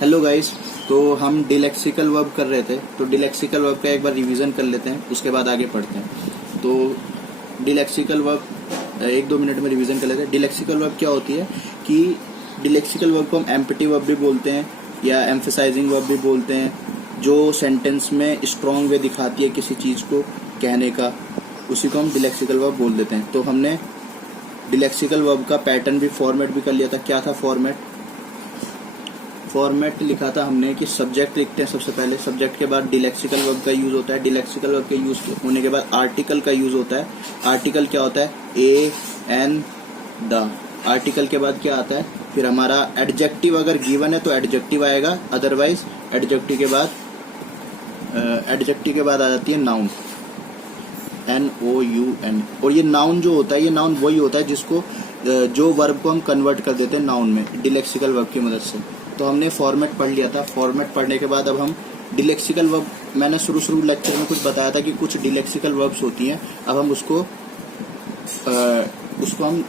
Hello guys. तो हम डिलेक्सिकल verb कर रहे थे, तो डिलेक्सिकल वर्ब का एक बार रिवीजन कर लेते हैं, उसके बाद आगे पढ़ते हैं। तो डिलेक्सिकल वर्ब 1-2 मिनट में रिवीजन कर लेते हैं। डिलेक्सिकल वर्ब क्या होती है कि डिलेक्सिकल वर्ब को हम एम्पटी वर्ब भी बोलते हैं या एम्फसाइजिंग वर्ब भी बोलते हैं, जो सेंटेंस में स्ट्रॉन्ग वे दिखाती है किसी चीज़ को कहने का, उसी को हम डिलेक्सिकल वर्ब बोल देते हैं। तो हमने डिलेक्सिकल वर्ब का पैटर्न भी फॉर्मेट भी कर लिया था। क्या था फॉर्मेट लिखा था हमने कि सब्जेक्ट लिखते हैं सबसे पहले, सब्जेक्ट के बाद डिलेक्सिकल वर्ब का यूज होता है, डिलेक्सिकल वर्ब के यूज होने के बाद आर्टिकल का यूज होता है। आर्टिकल क्या होता है? A N the. आर्टिकल के बाद क्या आता है? फिर हमारा एडजेक्टिव अगर गिवन है तो एडजेक्टिव आएगा, अदरवाइज एडजेक्टिव के बाद आ जाती है नाउन, NOUN। और ये नाउन जो होता है, ये नाउन वही होता है जिसको जो वर्ब को हम कन्वर्ट कर देते हैं नाउन में डिलेक्सिकल वर्ब की मदद से। तो हमने फॉर्मेट पढ़ लिया था। फॉर्मेट पढ़ने के बाद अब हम डिलेक्सिकल वर्ब, मैंने शुरू लेक्चर में कुछ बताया था कि कुछ डिलेक्सिकल वर्ब्स होती हैं। अब हम उसको हम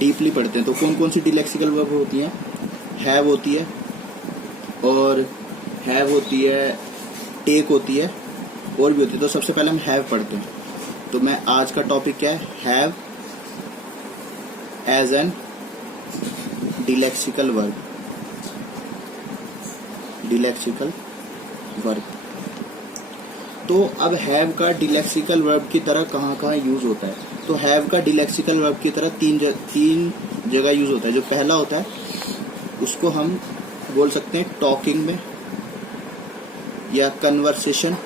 डीपली पढ़ते हैं। तो कौन कौन सी डिलेक्सिकल वर्ब होती हैं? हैव होती है, और हैव होती है, टेक होती है, और भी होती है। तो सबसे पहले हम हैव पढ़ते हैं। तो मैं आज का टॉपिक क्या है? Have as an delexical verb. Delexical verb. तो अब हैव का डिलेक्सिकल वर्ब की तरह कहाँ कहाँ यूज होता है? तो हैव का डिलेक्सिकल वर्ब की तरह तीन जगह यूज होता है। जो पहला होता है उसको हम बोल सकते हैं टॉकिंग में या कन्वर्सेशन,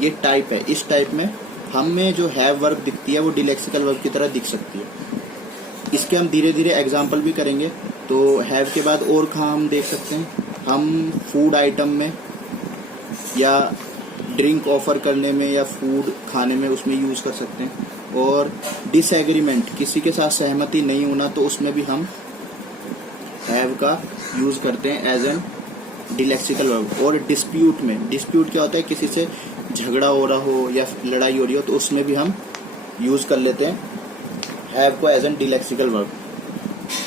ये टाइप है। इस टाइप में हमें जो हैव वर्ब दिखती है वो डिलेक्सिकल वर्ब की तरह दिख सकती है। इसके हम धीरे धीरे एग्जाम्पल भी करेंगे। तो हैव के बाद और कहाँ हम देख सकते हैं? हम फूड आइटम में या ड्रिंक ऑफर करने में या फूड खाने में उसमें यूज कर सकते हैं। और डिसएग्रीमेंट, किसी के साथ सहमति नहीं होना, तो उसमें भी हम हैव का यूज करते हैं एज एन डिलेक्सिकल वर्ब। और डिस्प्यूट में, डिस्प्यूट क्या होता है? किसी से झगड़ा हो रहा हो या लड़ाई हो रही हो, तो उसमें भी हम यूज कर लेते हैं हैव को एज एन डिलेक्सिकल वर्ब।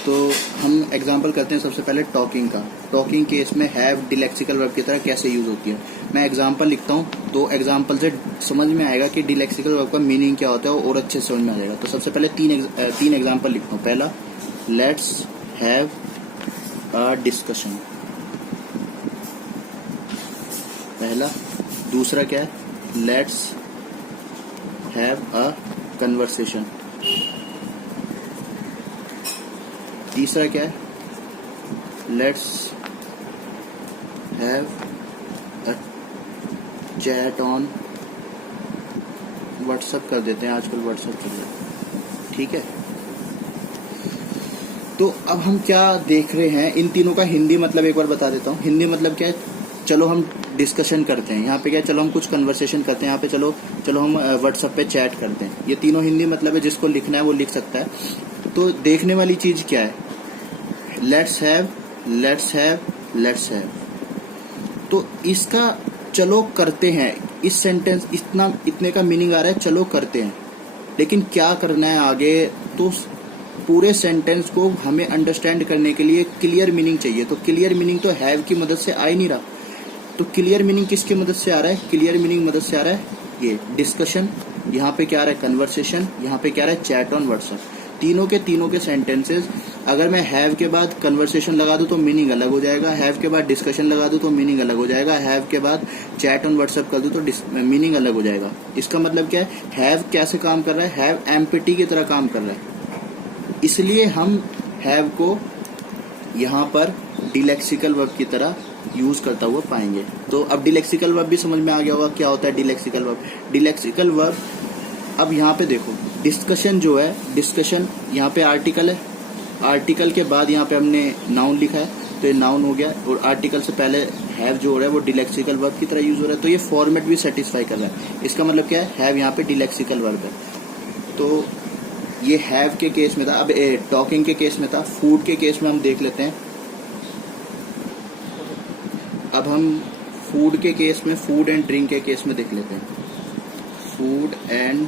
तो हम एग्जांपल करते हैं सबसे पहले टॉकिंग का। टॉकिंग केस में हैव डिलेक्सिकल वर्ब की तरह कैसे यूज होती है। मैं एग्जांपल लिखता हूँ, तो एग्जांपल से समझ में आएगा कि डिलेक्सिकल वर्ब का मीनिंग क्या होता है और अच्छे से समझ में आ जाएगा। तो सबसे पहले तीन एग्जांपल लिखता हूँ। पहला, लेट्स हैव अ डिस्कशन। पहला। दूसरा क्या है? Let's have a conversation. तीसरा क्या है? Let's have a chat on WhatsApp कर देते हैं, आजकल व्हाट्सएप चल रहा है, ठीक है। तो अब हम क्या देख रहे हैं? इन तीनों का हिंदी मतलब एक बार बता देता हूँ। हिंदी मतलब क्या है? चलो हम डिस्कशन करते हैं। यहाँ पे क्या है? चलो हम कुछ कन्वर्सेशन करते हैं। यहाँ पे चलो हम व्हाट्सएप पे चैट करते हैं। ये तीनों हिंदी मतलब है। जिसको लिखना है वो लिख सकता है। तो देखने वाली चीज क्या है? Let's have, let's have, let's have. तो इसका चलो करते हैं, इस सेंटेंस इतने का मीनिंग आ रहा है चलो करते हैं। लेकिन क्या करना है आगे? तो पूरे सेंटेंस को हमें अंडरस्टैंड करने के लिए क्लियर मीनिंग चाहिए। तो क्लियर मीनिंग तो हैव की मदद से आ ही नहीं रहा। तो क्लियर मीनिंग किसकी मदद से आ रहा है? क्लियर मीनिंग मदद से आ रहा है ये डिस्कशन। यहाँ पे क्या आ रहा है? कन्वर्सेशन। यहाँ पे क्या आ रहा है? Chat on WhatsApp. तीनों के सेंटेंसेस अगर मैं हैव के बाद कन्वर्सेशन लगा दूं तो मीनिंग अलग हो जाएगा, हैव के बाद डिस्कशन लगा दूं तो मीनिंग अलग हो जाएगा, हैव के बाद चैट ऑन व्हाट्सएप कर दूं तो मीनिंग अलग हो जाएगा। इसका मतलब क्या है? हैव कैसे काम कर रहा है? हैव एम्पटी की तरह काम कर रहा है। इसलिए हम हैव को यहाँ पर डिलेक्सिकल वर्ब की तरह यूज करता हुआ पाएंगे। तो अब डिलेक्सिकल वर्ब भी समझ में आ गया होगा क्या होता है डिलेक्सिकल वर्ब। डिलेक्सिकल वर्ब, अब यहाँ पे देखो, डिस्कशन जो है, डिस्कशन यहाँ पे आर्टिकल है, आर्टिकल के बाद यहाँ पे हमने नाउन लिखा है, तो ये नाउन हो गया। और आर्टिकल से पहले हैव जो हो रहा है वो डिलेक्सिकल वर्ब की तरह यूज हो रहा है। तो ये फॉर्मेट भी सेटिस्फाई कर रहा है। इसका मतलब क्या है? हैव यहाँ पे डिलेक्सिकल वर्ब है। तो ये हैव के केस में था। अब टॉकिंग के केस में था। फूड के केस में हम देख लेते हैं। अब हम फूड के केस में, फूड एंड ड्रिंक के केस में देख लेते हैं। फूड एंड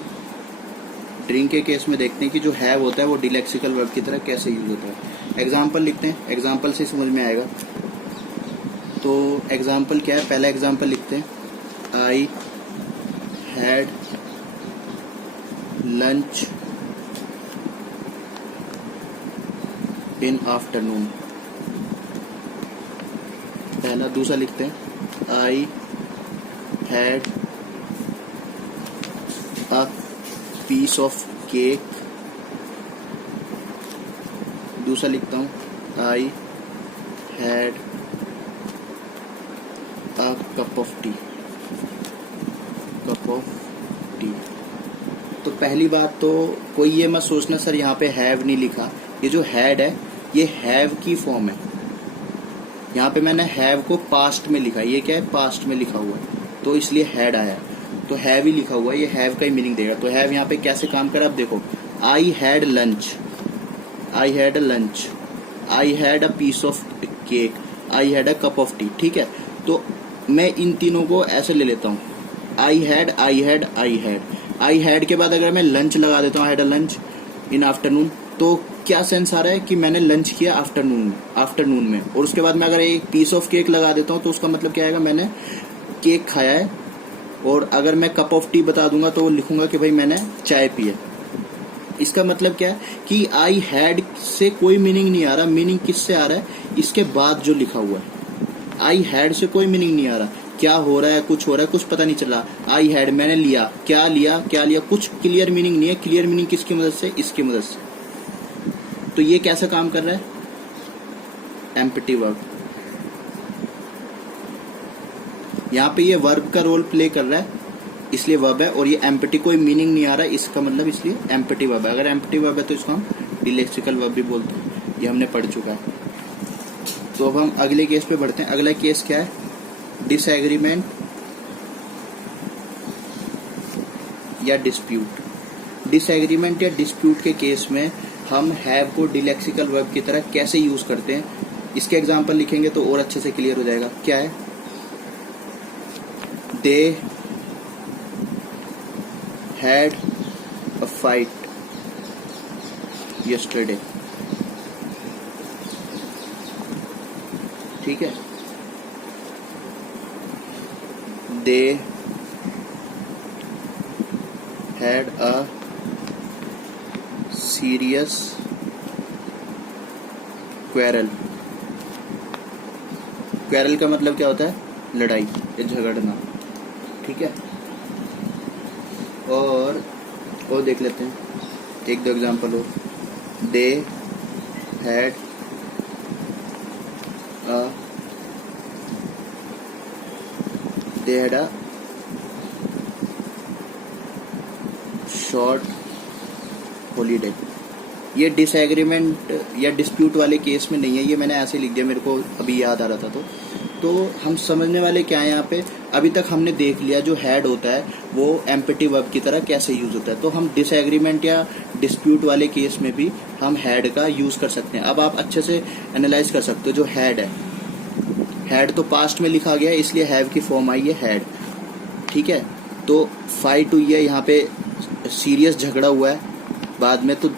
ड्रिंक के केस में देखते हैं कि जो हैव होता है वो डिलेक्सिकल वर्ब की तरह कैसे यूज होता है। एग्जाम्पल लिखते हैं, एग्जाम्पल से समझ में आएगा। तो एग्जाम्पल क्या है, पहला एग्जाम्पल लिखते हैं, I had lunch in afternoon. पहला। दूसरा लिखते हैं, I had a piece of cake. दूसरा लिखता हूँ, I had a cup of tea. Cup of tea. तो पहली बात तो कोई ये मत सोचना सर यहाँ पे हैव नहीं लिखा, ये जो हैड है ये हैव की फॉर्म है। यहाँ पे मैंने हैव को पास्ट में लिखा, ये क्या है, पास्ट में लिखा हुआ है, तो इसलिए हैड आया। तो हैव ही लिखा हुआ है, ये हैव का ही मीनिंग देगा। तो हैव यहाँ पे कैसे काम करा, अब देखो, I had lunch, I had a lunch, I had a piece of cake, I had a cup of tea. ठीक है, तो मैं इन तीनों को ऐसे ले लेता हूँ, I had, I had, I had. I had के बाद अगर मैं लंच लगा देता हूँ, I had a lunch in afternoon, तो क्या सेंस आ रहा है कि मैंने लंच किया आफ्टरनून में। और उसके बाद मैं अगर एक पीस ऑफ केक लगा देता हूँ तो उसका मतलब क्या आएगा, मैंने केक खाया है। और अगर मैं कप ऑफ टी बता दूंगा तो लिखूंगा कि भाई मैंने चाय पी है। इसका मतलब क्या है कि आई हैड से कोई मीनिंग नहीं आ रहा, मीनिंग किससे आ रहा है, इसके बाद जो लिखा हुआ है। आई हैड से कोई मीनिंग नहीं आ रहा, क्या हो रहा है, कुछ हो रहा है, कुछ पता नहीं चला। आई हैड, मैंने लिया, क्या लिया, क्या लिया, कुछ क्लियर मीनिंग नहीं है। क्लियर मीनिंग किसकी मदद से, इसकी मदद से। तो ये कैसा काम कर रहा है, एम्पटी वर्ब। यहाँ पे ये वर्ब का रोल प्ले कर रहा है, इसलिए वर्ब है। और ये एम्पटी, कोई मीनिंग नहीं आ रहा है, इसका मतलब इसलिए एम्पटी वर्ब है। अगर एम्पटी वर्ब है तो इसको हम डिलेक्सिकल वर्ब भी बोलते हैं, ये हमने पढ़ चुका है। तो अब हम अगले केस पे बढ़ते हैं। अगला केस क्या है, डिसएग्रीमेंट या डिस्प्यूट। डिसएग्रीमेंट या डिस्प्यूट के केस में हम हैव को डिलेक्सिकल वर्ब की तरह कैसे यूज करते हैं, इसके एग्जाम्पल लिखेंगे तो और अच्छे से क्लियर हो जाएगा। क्या है, they had a fight yesterday. ठीक है, they had a serious quarrel. Quarrel का मतलब क्या होता है, लड़ाई या झगड़ना। ठीक है, और देख लेते हैं एक दो एग्जांपल हो। They had a short holiday. ये डिसएग्रीमेंट या डिस्प्यूट वाले केस में नहीं है, ये मैंने ऐसे लिख दिया, मेरे को अभी याद आ रहा था। तो हम समझने वाले क्या है यहाँ पे, अभी तक हमने देख लिया जो हैड होता है वो एम्पटी वर्ब की तरह कैसे यूज होता है। तो हम डिसएग्रीमेंट या डिस्प्यूट वाले केस में भी हम हैड का यूज कर सकते हैं। अब आप अच्छे से एनालाइज कर सकते हो, जो हैड है, हैड तो पास्ट में लिखा गया है, इसलिए हैव की फॉर्म आई है हैड। ठीक है, तो फाइट हुई है, यहाँ पे सीरियस झगड़ा हुआ है बाद में, तो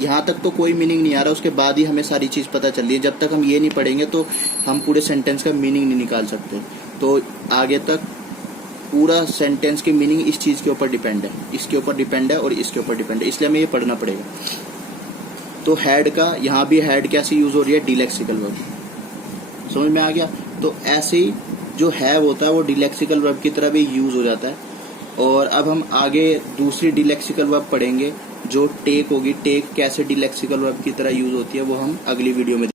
यहाँ तक तो कोई मीनिंग नहीं आ रहा, उसके बाद ही हमें सारी चीज़ पता चल रही है। जब तक हम ये नहीं पढ़ेंगे तो हम पूरे सेंटेंस का मीनिंग नहीं निकाल सकते। तो आगे तक पूरा सेंटेंस की मीनिंग इस चीज़ के ऊपर डिपेंड है, इसके ऊपर डिपेंड है और इसके ऊपर डिपेंड है, इसलिए हमें ये पढ़ना पड़ेगा। तो हैड का यहाँ भी हैड कैसे यूज हो रही है, डिलेक्सिकल वर्ब। समझ में आ गया। तो ऐसे ही जो हैव होता है वो डिलेक्सिकल वर्ब की तरह भी यूज हो जाता है। और अब हम आगे दूसरी डिलेक्सिकल वर्ब पढ़ेंगे जो टेक होगी। टेक कैसे डिलेक्सिकल वर्ब की तरह यूज होती है वो हम अगली वीडियो में